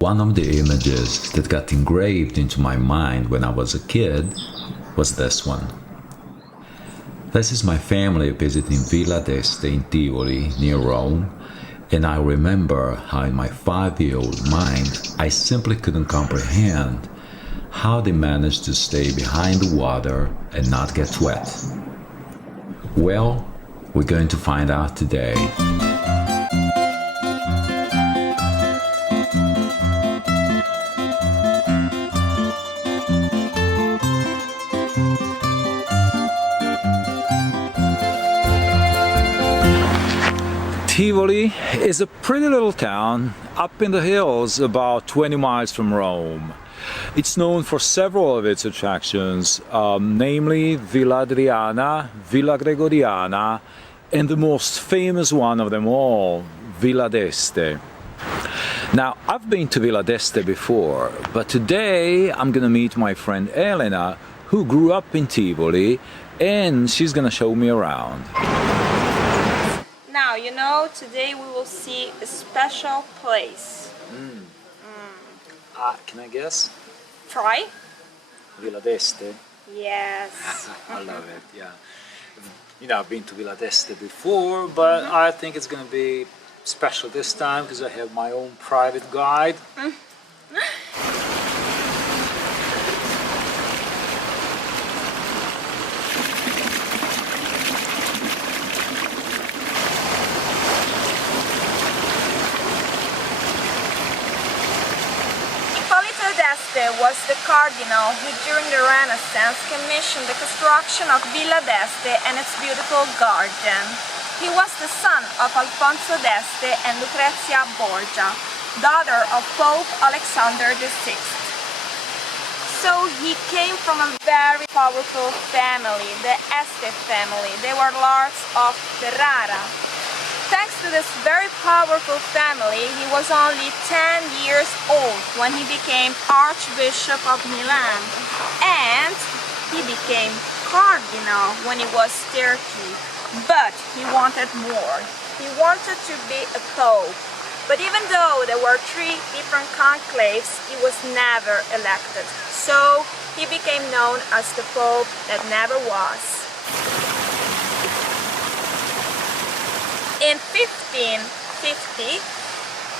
One of the images that got engraved into my mind when I was a kid was this one. This is my family visiting Villa d'Este in Tivoli, near Rome, and I remember how in my 5-year-old mind I simply couldn't comprehend how they managed to stay behind the water and not get wet. Well, we're going to find out today. Tivoli is a pretty little town up in the hills about 20 miles from Rome. It's known for several of its attractions, namely Villa Adriana, Villa Gregoriana, and the most famous one of them all, Villa d'Este. Now, I've been to Villa d'Este before, but today I'm gonna meet my friend Elena, who grew up in Tivoli, and she's gonna show me around. Now, you know, today we will see a special place. Can I guess? Try? Villa d'Este? Yes. I love it, yeah. You know, I've been to Villa d'Este before, but I think it's going to be special this time because I have my own private guide. Ippolito was the cardinal who during the Renaissance commissioned the construction of Villa d'Este and its beautiful garden. He was the son of Alfonso d'Este and Lucrezia Borgia, daughter of Pope Alexander VI. So he came from a very powerful family, the Este family. They were lords of Ferrara. Thanks to this very powerful family, he was only 10 years old when he became archbishop of Milan, and he became cardinal when he was 30. But he wanted more. He wanted to be a pope. But even though there were 3 different conclaves, he was never elected. So he became known as the pope that never was. In 1550,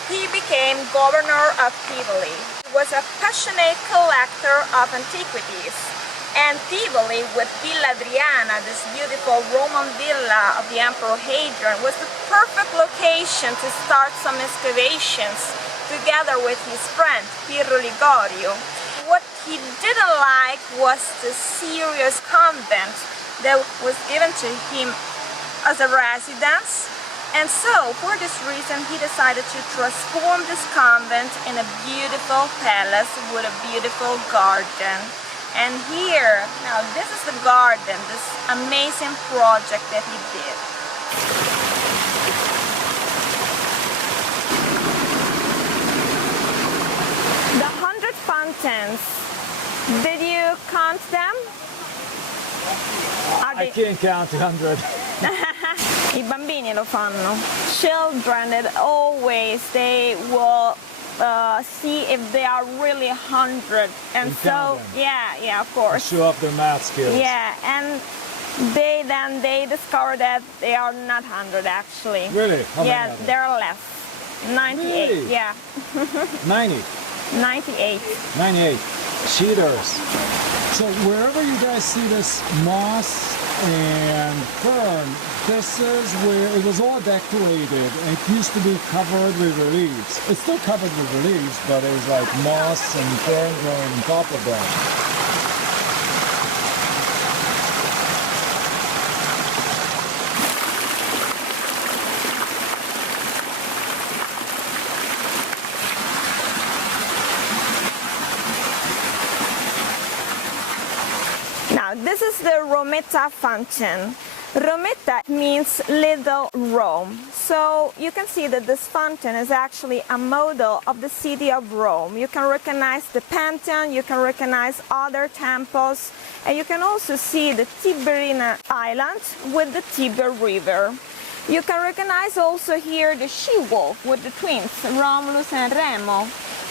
he became governor of Tivoli. He was a passionate collector of antiquities, and Tivoli, with Villa Adriana, this beautiful Roman villa of the Emperor Hadrian, was the perfect location to start some excavations together with his friend Pirro Ligorio. What he didn't like was the serious convent that was given to him as a residence. And so, for this reason, he decided to transform this convent in a beautiful palace with a beautiful garden. And here, now this is the garden, this amazing project that he did. The 100 fountains, did you count them? I can't count 100. I bambini lo fanno. Children, that always they will see if they are really 100, and so yeah, of course. Show off their math skills. Yeah, and they discover that they are not 100 actually. Really? How many Yeah, are there? there are less. 98. Really? Yeah. 90. 98. 98. Cheaters. So wherever you guys see this moss and fern, this is where it was all decorated. It used to be covered with leaves. It's still covered with leaves, but it was like moss and fern growing on top of that. Now, this is the Rometta fountain. Rometta means Little Rome. So you can see that this fountain is actually a model of the city of Rome. You can recognize the Pantheon, you can recognize other temples, and you can also see the Tiberine island with the Tiber River. You can recognize also here the she-wolf with the twins, Romulus and Remo.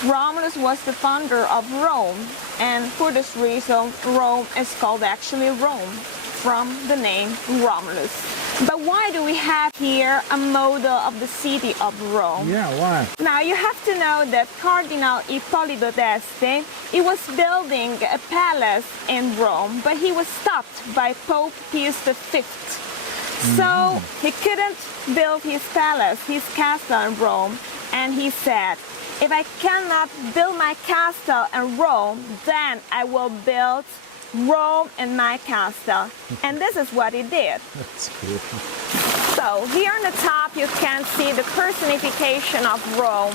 Romulus was the founder of Rome, and for this reason, Rome is called actually Rome, from the name Romulus. But why do we have here a model of the city of Rome? Yeah, why? Now you have to know that Cardinal Ippolito d'Este, he was building a palace in Rome, but he was stopped by Pope Pius V. So he couldn't build his palace, his castle in Rome, and he said, if I cannot build my castle in Rome, then I will build Rome in my castle. And this is what he did. That's cool. So here on the top you can see the personification of Rome.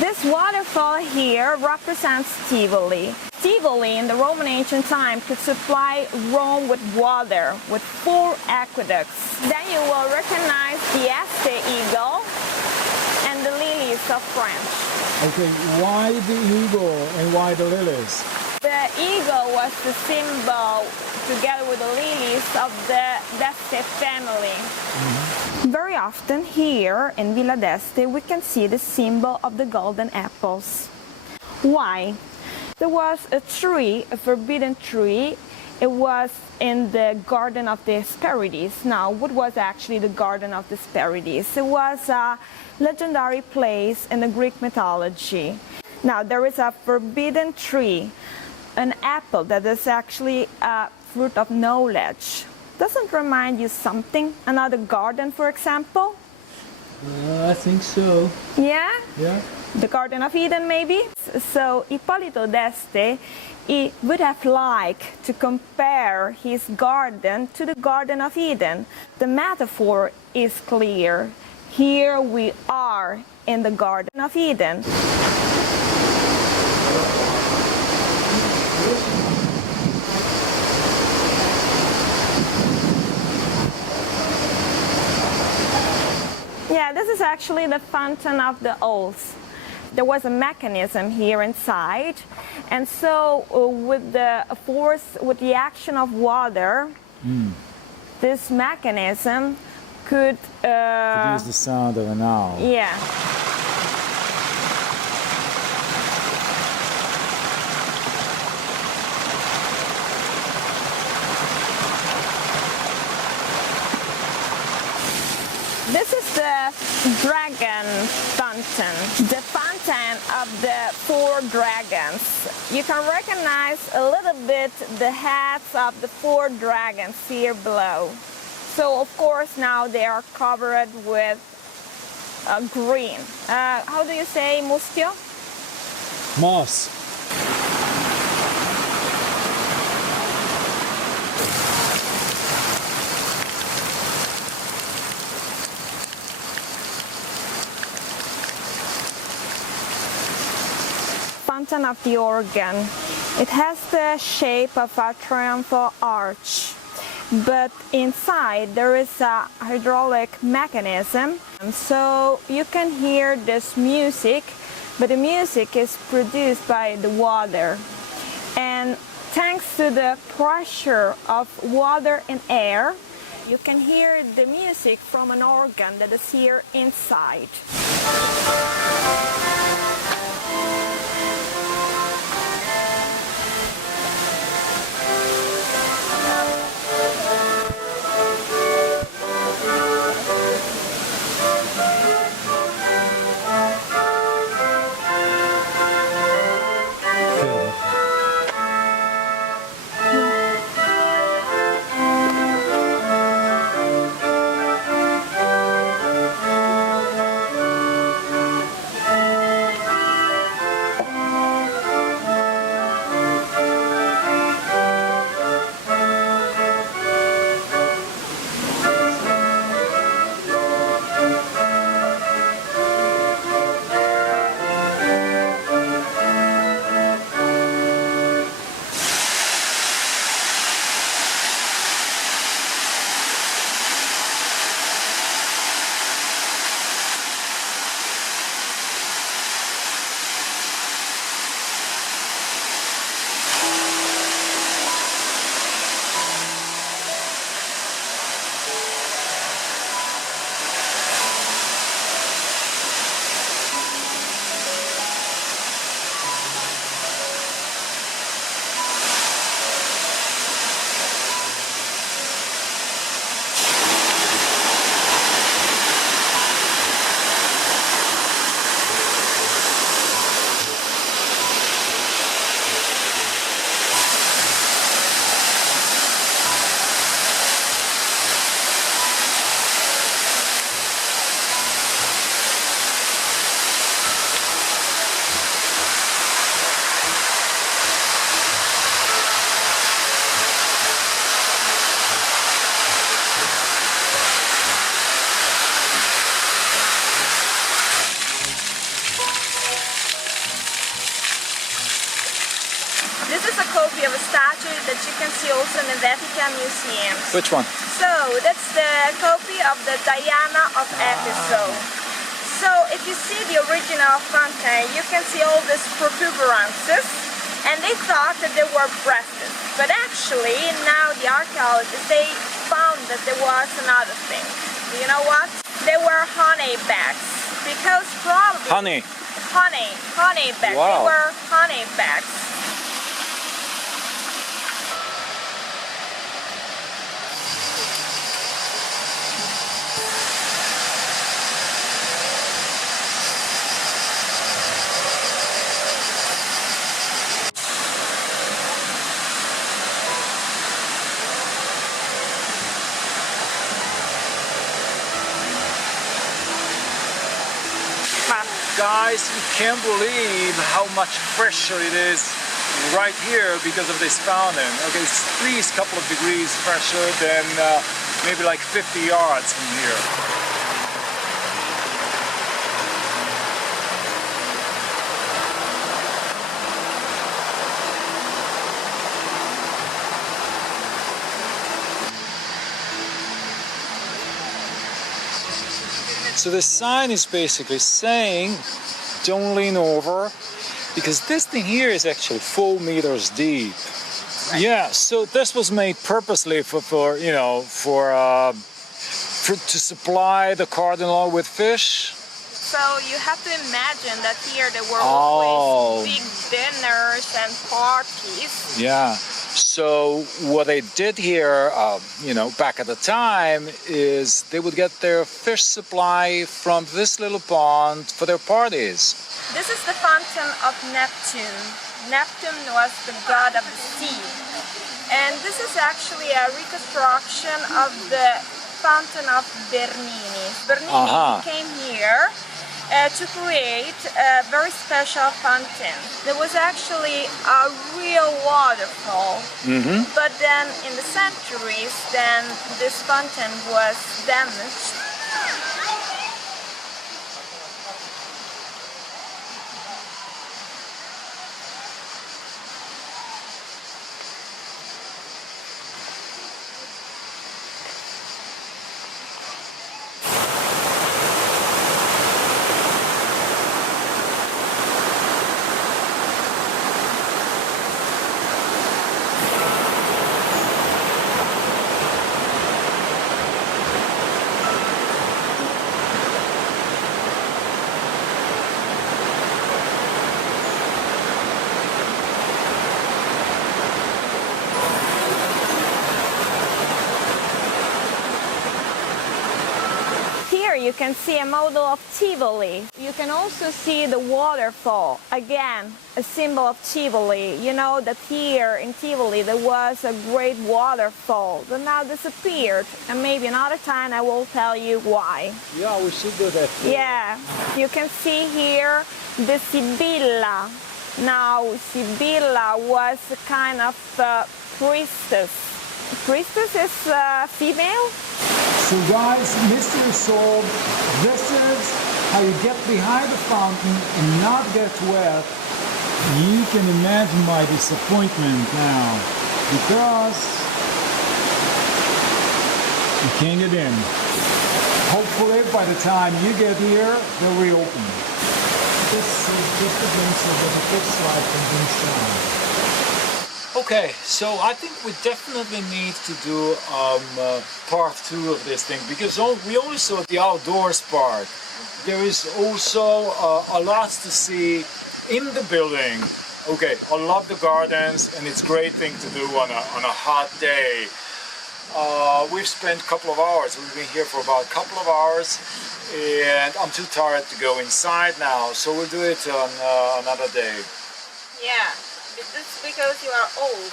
This waterfall here represents Tivoli. Tivoli in the Roman ancient time could supply Rome with water, with 4 aqueducts. Then you will recognize the Este eagle and the lilies of France. Okay, why the eagle and why the lilies? The eagle was the symbol, together with the lilies, of the d'Este family. Very often here in Villa d'Este we can see the symbol of the golden apples. Why? There was a tree, a forbidden tree. It was in the Garden of the Hesperides. Now, what was actually the Garden of the Hesperides? It was a legendary place in the Greek mythology. Now, there is a forbidden tree, an apple that is actually a fruit of knowledge. Doesn't remind you something? Another garden, for example? I think so. Yeah? Yeah? The Garden of Eden, maybe? So Ippolito d'Este, he would have liked to compare his garden to the Garden of Eden. The metaphor is clear. Here we are in the Garden of Eden. Yeah, this is actually the fountain of the oaths. There was a mechanism here inside, and so with the force, with the action of water, this mechanism could Produce the sound of an owl. yeah. This is the dragon fountain, the fountain of the 4 dragons. You can recognize a little bit the heads of the 4 dragons here below. So of course now they are covered with green. How do you say muschio? Moss. Fountain of the organ. It has the shape of a triumphal arch, but inside there is a hydraulic mechanism, so you can hear this music, but the music is produced by the water, and thanks to the pressure of water and air, you can hear the music from an organ that is here inside. copy of a statue that you can see also in the Vatican Museum. Which one? So that's the copy of the Diana of Ephesus. So if you see the original fountain, you can see all these protuberances, and they thought that they were breasts. But actually, now the archaeologists, they found that there was another thing. You know what? They were honey bags, because probably... Honey bags. Wow. They were honey bags. Guys, you can't believe how much fresher it is right here because of this fountain. Okay, it's at least a couple of degrees fresher than maybe like 50 yards from here. So the sign is basically saying, don't lean over, because this thing here is actually 4 meters deep. Right. Yeah, so this was made purposely to supply the cardinal with fish. So you have to imagine that here there were always big dinners and parties. Yeah. So what they did here, back at the time, is they would get their fish supply from this little pond for their parties. This is the fountain of Neptune. Neptune was the god of the sea. And this is actually a reconstruction of the fountain of Bernini. Bernini came here to create a very special fountain. There was actually a real waterfall, but then in the centuries, then this fountain was damaged. You can see a model of Tivoli. You can also see the waterfall. Again, a symbol of Tivoli. You know that here in Tivoli there was a great waterfall that now disappeared. And maybe another time I will tell you why. Yeah, we should do that too. Yeah, you can see here the Sibylla. Now, Sibylla was a kind of priestess. Priestess is female? So guys, mystery solved. This is how you get behind the fountain and not get wet. You can imagine my disappointment now, because you can't get in. Hopefully by the time you get here, they'll reopen. This is just a glimpse of the first slide from inside. Okay, so I think we definitely need to do part 2 of this thing, because we only saw the outdoors part. There is also a lot to see in the building. Okay, I love the gardens, and it's a great thing to do on a hot day. We've spent a couple of hours. We've been here for about a couple of hours, and I'm too tired to go inside now, so we'll do it on another day. Yeah. It's because you are old.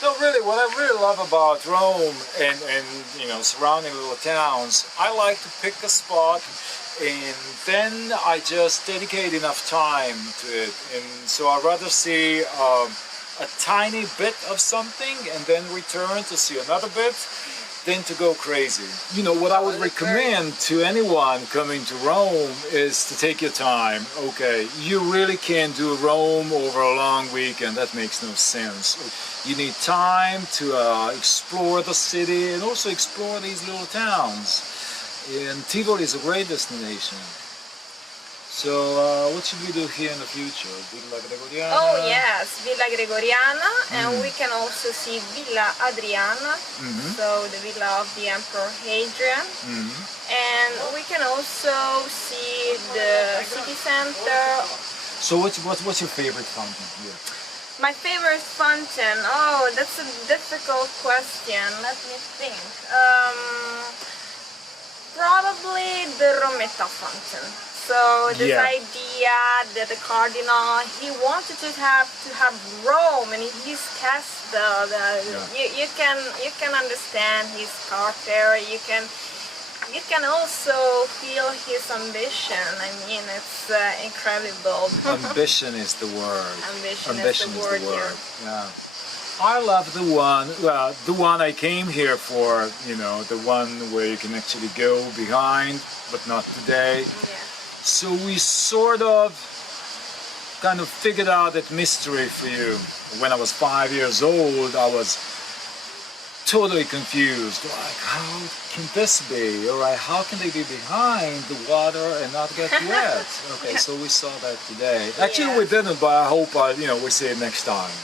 No, really, what I really love about Rome and surrounding little towns, I like to pick a spot and then I just dedicate enough time to it. And so I'd rather see a tiny bit of something and then return to see another bit. then to go crazy. You know, what I would recommend to anyone coming to Rome is to take your time. Okay, you really can't do Rome over a long weekend. That makes no sense. You need time to explore the city and also explore these little towns. And Tivoli is a great destination. So, what should we do here in the future? Villa Gregoriana? Oh yes, Villa Gregoriana, and we can also see Villa Adriana, so the villa of the Emperor Hadrian. And we can also see the city center. So, what's your favorite fountain here? My favorite fountain? Oh, that's a difficult question. Let me think. Probably the Rometta fountain. So this idea that the cardinal, he wanted to have Rome and his castle. You can understand his character. You can also feel his ambition. I mean, it's incredible. Ambition is the word. Ambition is the word. Yeah. I love the one I came here for. You know, the one where you can actually go behind, but not today. Yeah. So we sort of kind of figured out that mystery for you. When I was 5 years old, I was totally confused. Like, how can this be? Or how can they be behind the water and not get wet? Okay, so we saw that today. Actually, we didn't, but I hope we see it next time.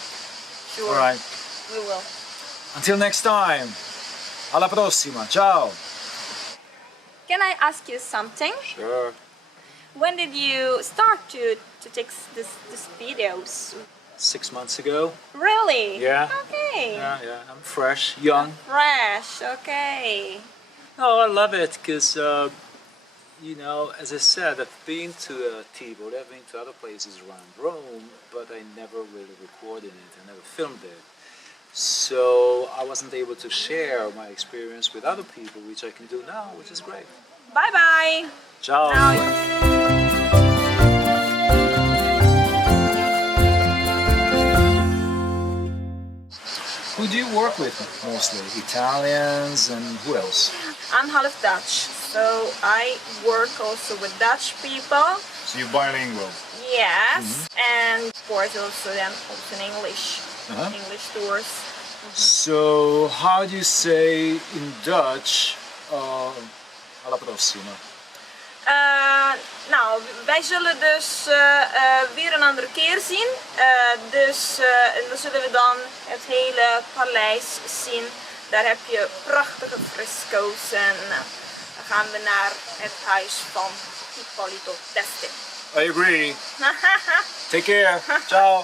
Sure. All right. We will. Until next time. Alla prossima. Ciao. Can I ask you something? Sure. When did you start to take these videos? 6 months ago. Really? Yeah. Okay. Yeah. I'm fresh, young. Fresh. Okay. No, I love it because, as I said, I've been to Tivoli, I've been to other places around Rome, but I never really recorded it, I never filmed it. So I wasn't able to share my experience with other people, which I can do now, which is great. Bye-bye. Ciao. Who do you work with mostly? Italians and who else? I'm half Dutch, so I work also with Dutch people. So you're bilingual? Yes, and of course also then also in English. English tours. So how do you say in Dutch, alla prossima? Nou, wij zullen dus weer een andere keer zien. Dus dan zullen we dan het hele paleis zien. Daar heb je prachtige fresco's en dan gaan we naar het huis van Ippolito d'Este. I agree. Take care. Ciao.